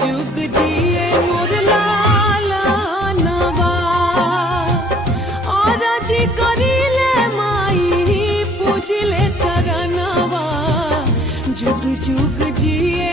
जुग जिए मोर लालनवा और जी करिले माई पूजिले चरणवा जुग जुग जिए